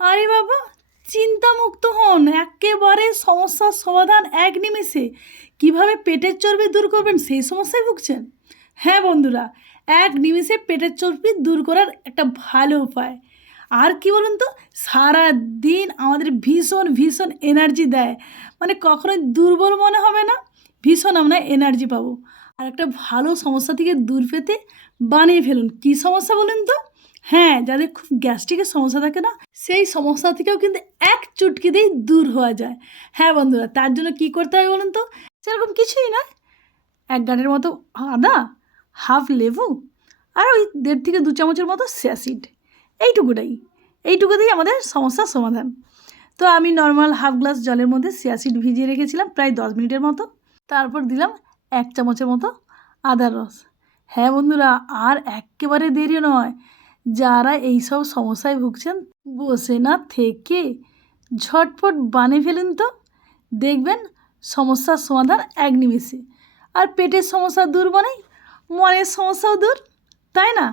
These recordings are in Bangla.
আরে বাবা, চিন্তামুক্ত হন, একেবারে সমস্যার সমাধান এক নিমেষে। কিভাবে পেটের চর্বি দূর করবেন সেই সমস্যায় ভুগছেন? হ্যাঁ বন্ধুরা, এক নিমেষে পেটের চর্বি দূর করার একটা ভালো উপায়। আর কি বলুন তো, সারা দিন আমাদের ভীষণ ভীষণ এনার্জি দেয়, মানে কখনোই দুর্বল মনে হবে না, ভীষণ আমরা এনার্জি পাবো। আর একটা ভালো সমস্যা থেকে দূর পেতে বানিয়ে ফেলুন। কী সমস্যা বলুন তো? হ্যাঁ, যাদের খুব গ্যাস্ট্রিকের সমস্যা থাকে না, সেই সমস্যা থেকেও কিন্তু এক চুটকিতেই দূর হওয়া যায়। হ্যাঁ বন্ধুরা, তার জন্য কী করতে হবে বলুন তো? সেরকম কিছুই নয়, এক গাঁটের মতো আদা, হাফ লেবু, আর ওই 1.5 থেকে 2 চামচের মতো স্যাসিড, এইটুকুতেই আমাদের সমস্যার সমাধান। তো আমি নর্মাল হাফ গ্লাস জলের মধ্যে স্যাসিড ভিজিয়ে রেখেছিলাম প্রায় 10 মিনিটের মতো। তারপর দিলাম 1 চামচের মতো আদার রস। হ্যাঁ বন্ধুরা, আর একেবারে দেরি নয়, যারা এইসব সমস্যায় ভুগছেন বসে না থেকে ঝটপট বানিয়ে ফেলুন তো, দেখবেন সমস্যার সমাধান এক নিমেষে। আর পেটের সমস্যা দূর মানেই মনের সমস্যাও দূর, তাই না?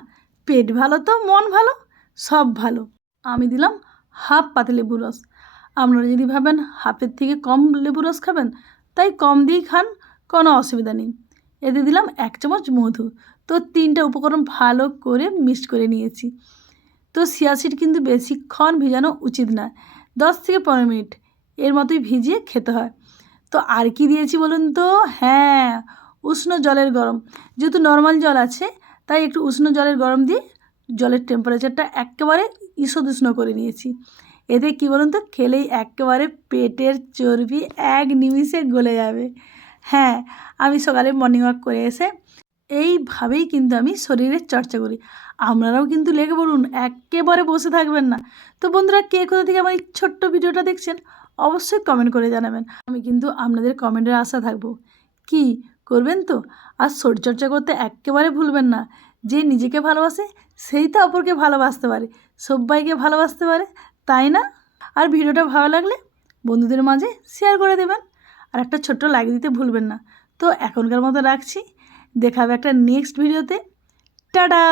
পেট ভালো তো মন ভালো, সব ভালো। আমি দিলাম হাফ পাতি লেবুর রস। আপনারা যদি ভাবেন হাফের থেকে কম লেবু রস খাবেন, তাই কম দিয়েই খান, কোনো অসুবিধা নেই। এতে দিলাম 1 চামচ মধু। তো 3টা উপকরণ ভালো করে মিক্সড করে নিয়েছি। তো চিয়া সিড কিন্তু বেশিক্ষণ ভিজানো উচিত না, 10 থেকে 15 মিনিট এর মতোই ভিজিয়ে খেতে হয়। তো আর কি দিয়েছি বলুন তো? হ্যাঁ, উষ্ণ জলের গরম। যেহেতু নর্মাল জল আছে, তাই একটু উষ্ণ জলের গরম দিয়ে জলের টেম্পারেচারটা একেবারে ঈষদুষ্ণ করে নিয়েছি। এতে কী বলুন তো, খেলেই একেবারে পেটের চর্বি এক নিমিষে গলে যাবে। হ্যাঁ, আমি সকালে মর্নিং ওয়াক করে এসে এইভাবেই কিন্তু আমি শরীরের চর্চা করি। আপনারাও কিন্তু লেগে পড়ুন, একেবারে বসে থাকবেন না। তো বন্ধুরা, কে কোথা থেকে আমার এই ছোট্ট ভিডিওটা দেখছেন অবশ্যই কমেন্ট করে জানাবেন। আমি কিন্তু আপনাদের কমেন্টের আশা থাকবো। কি করবেন তো? আর শরীরচর্চা করতে একেবারে ভুলবেন না। যে নিজেকে ভালোবাসে সেই তো অপরকে ভালোবাসতে পারে, সব্বাইকে ভালোবাসতে পারে, তাই না? আর ভিডিওটা ভালো লাগলে বন্ধুদের মাঝে শেয়ার করে দেবেন, আর একটা ছোট্ট লাইক দিতে ভুলবেন না। তো এখনকার মতো রাখছি, দেখা হবে একটা নেক্সট ভিডিওতে। টাটা।